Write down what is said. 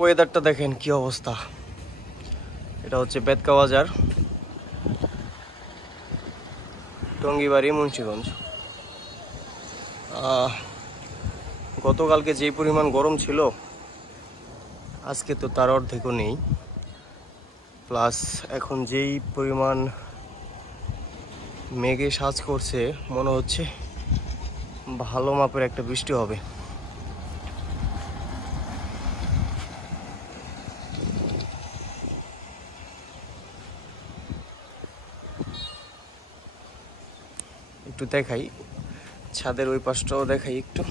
ওয়েদারটা দেখেন কি অবস্থা। এটা হচ্ছে বেদকা বাজার, টঙ্গিবাড়ি, মুন্সিগঞ্জ। গতকালকে যেই পরিমাণ গরম ছিল আজকে তো তার অর্ধেকও নেই। প্লাস এখন যেই পরিমাণ মেঘে সাজ করছে, মনে হচ্ছে ভালো মাপের একটা বৃষ্টি হবে। একটু দেখাই ছাদের ওই পাশটাও দেখাই একটু।